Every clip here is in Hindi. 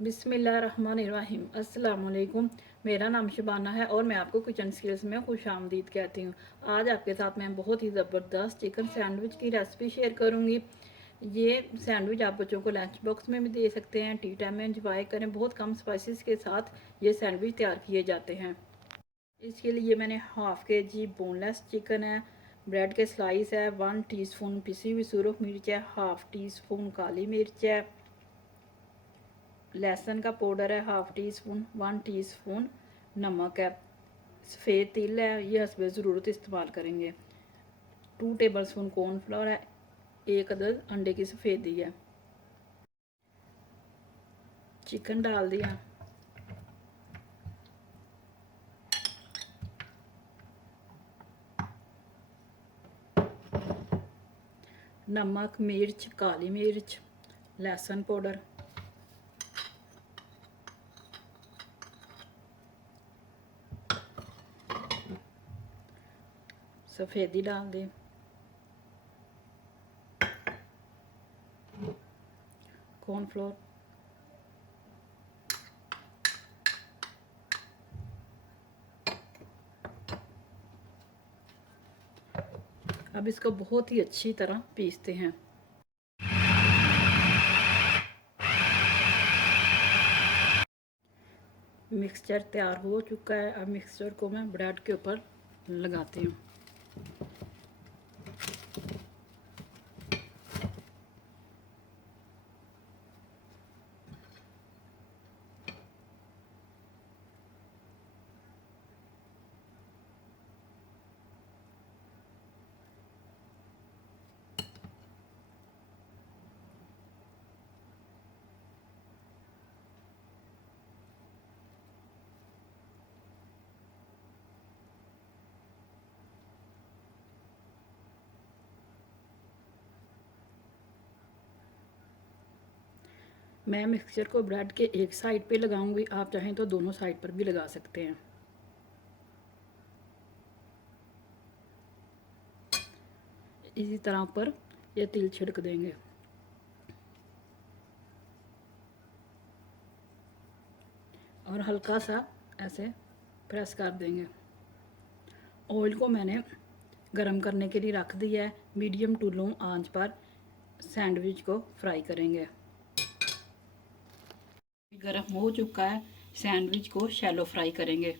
बिस्मिल्लाहिर्रहमानिर्रहीम। अस्सलाम वालेकुम। मेरा नाम शबाना है और मैं आपको किचन स्किल्स में खुशामदीद कहती हूँ। आज आपके साथ मैं बहुत ही ज़बरदस्त चिकन सैंडविच की रेसिपी शेयर करूँगी। ये सैंडविच आप बच्चों को लंच बॉक्स में भी दे सकते हैं, टी टाइम में इंजॉय करें। बहुत कम स्पाइसेस के साथ ये सैंडविच तैयार किए जाते हैं। इसके लिए मैंने हाफ़ के जी बोनलेस चिकन है, ब्रेड के स्लाइस है, 1 टीस्पून पिसी हुई सुरख मिर्च है, हाफ़ टी स्पून काली मिर्च है, लहसुन का पाउडर है हाफ़ टी स्पून, 1 टीस्पून नमक है, सफ़ेद तिल है, ये हस्बे ज़रूरत इस्तेमाल करेंगे, 2 टेबलस्पून कॉर्नफ्लोर है, 1 अदद अंडे की सफ़ेदी है। चिकन डाल दिया, नमक, मिर्च, काली मिर्च, लहसुन पाउडर, सफ़ेदी डाल दें, कॉर्नफ्लोर, अब इसको बहुत ही अच्छी तरह पीसते हैं। मिक्सचर तैयार हो चुका है। अब मिक्सचर को मैं ब्रेड के ऊपर लगाती हूँ। मैं मिक्सचर को ब्रेड के एक साइड पे लगाऊंगी, आप चाहें तो दोनों साइड पर भी लगा सकते हैं। इसी तरह पर ये तिल छिड़क देंगे और हल्का सा ऐसे प्रेस कर देंगे। ऑयल को मैंने गरम करने के लिए रख दिया है। मीडियम टू लो आंच पर सैंडविच को फ्राई करेंगे। गरम हो चुका है, सैंडविच को शैलो फ्राई करेंगे।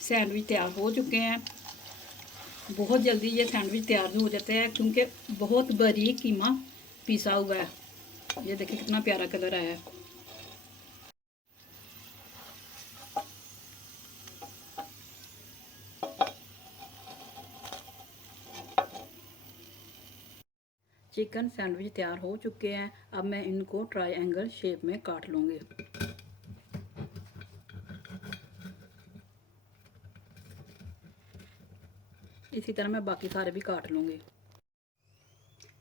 सैंडविच तैयार हो चुके हैं। बहुत जल्दी ये सैंडविच तैयार हो जाते हैं क्योंकि बहुत बारीक कीमा पिसा हुआ है। ये देखिए कितना प्यारा कलर आया है। चिकन सैंडविच तैयार हो चुके हैं। अब मैं इनको ट्रायंगल शेप में काट लूँगी। इसी तरह मैं बाकी सारे भी काट लूँगी।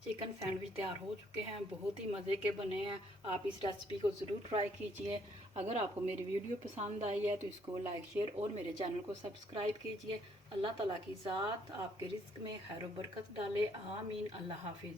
चिकन सैंडविच तैयार हो चुके हैं, बहुत ही मज़े के बने हैं। आप इस रेसिपी को ज़रूर ट्राई कीजिए। अगर आपको मेरी वीडियो पसंद आई है तो इसको लाइक शेयर और मेरे चैनल को सब्सक्राइब कीजिए। अल्लाह ताला की ज़ात आपके रिस्क में खैर बरकत डाले, आमीन। अल्लाह हाफिज़।